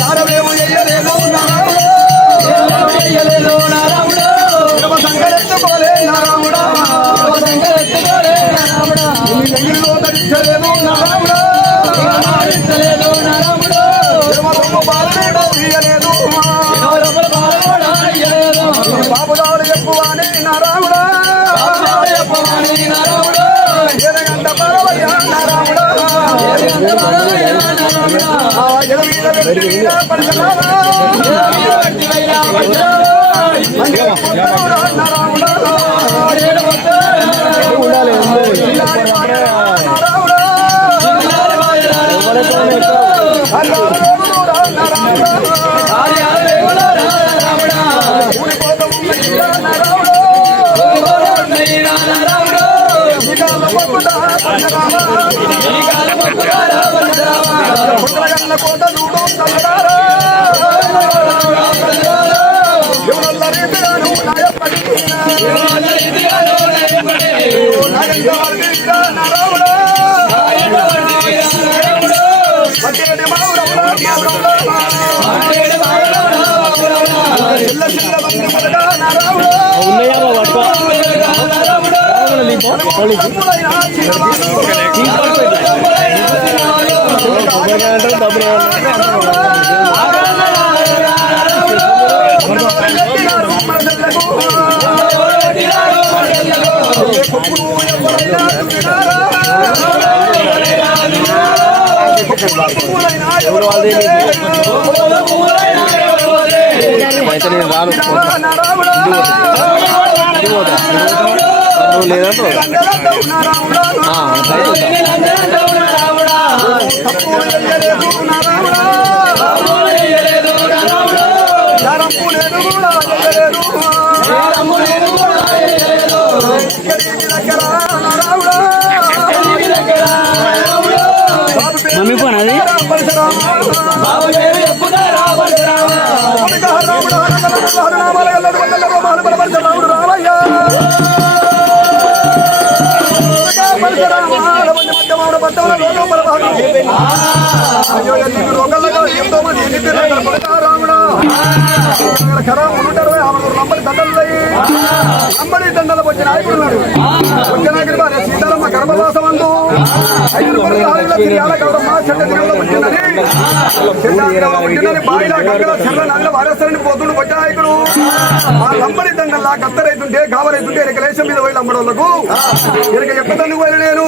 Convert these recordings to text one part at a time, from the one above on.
నారవేము ఎయ్యలేదు నారాముడా సంకరెత్తుకోలే నారాముడా ఎగిరిలో ధరించలేదు నారాముడా బాలనేడో ఇయ్యలేదు బాబుదాలు చెప్పువాని నారాముడా ఎదగంట పరవయ్య నారాముడా అయితే నేను రాను లేదంటే మమ్మీ పోనా అది అయ్యో ఎంతో మంది రాముడా నంబడి దండలు వచ్చిన నాయకుడు ఉన్నాడు. వచ్చిన నాయకుడు భార్య సీతారామ గర్భవాసమందు 5 పోతుండు వచ్చే నాయకుడు ఆ లంబడి దండల్లా కత్తరైతుంటే గావరైతుంటే రేఖలేశం మీద పోయి లంబడోళ్లకు ఇక ఎప్పటికి పోయిన నేను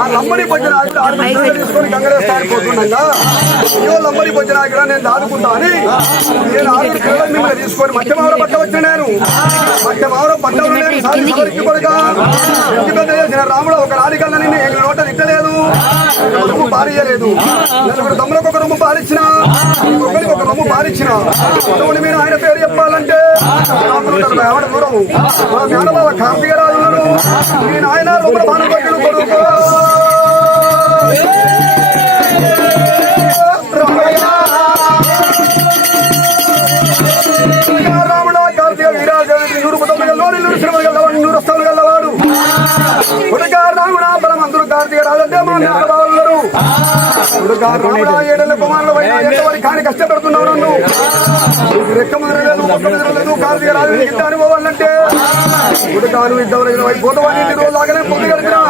ఆ లంబడి పొచ్చిన నాయకుడు తీసుకొని గంగరేస్తానికి పోతుండగా అయ్యో లంబడి పొచ్చిన నాయకుడు నేను దాదుకుంటా అని నేను 6 కిలోలు మిమ్మల్ని తీసుకొని మధ్యమావరం పట్ట వచ్చిన నేను మధ్యమావరం పట్ట చేసిన రాముడు ఒక నాడికల్లా నిన్ను ఎన్ని నోట తిట్టలేదు రొమ్ము పారియలేదు నలుగురు తమ్ములకు ఒక రొమ్ము పారిచ్చిన ఒకరికి ఒక రొమ్ము పారిచ్చిన మీరు ఆయన పేరు చెప్పాలంటే ఆవిడ దూరము మా మేనబావ కార్తీకరాజు ఉన్నాడు నేను ఆయన రొమ్ముల భానుభక్తుడు కొడుకు రాముడు కార్తీక వీరాజు 190 శ్రమలు గల్లవాడు 100 రస్తాలు గల్లవాడు కొడుక రాముడా బలమంతుడు కార్తీక రాజంటే మా మేనబావులు రాముడా 7 కుమారులు ఎంతవరకు కానీ కష్టపెడుతున్నావు నన్ను రెక్క ముదరలేదు మొక్క ముదరలేదు కార్తీక రాజు ఇద్దాని పోవాలంటే కొడుకాను ఇద్దరు పోతావని రోజు లాగానే పొద్దు గడిపినా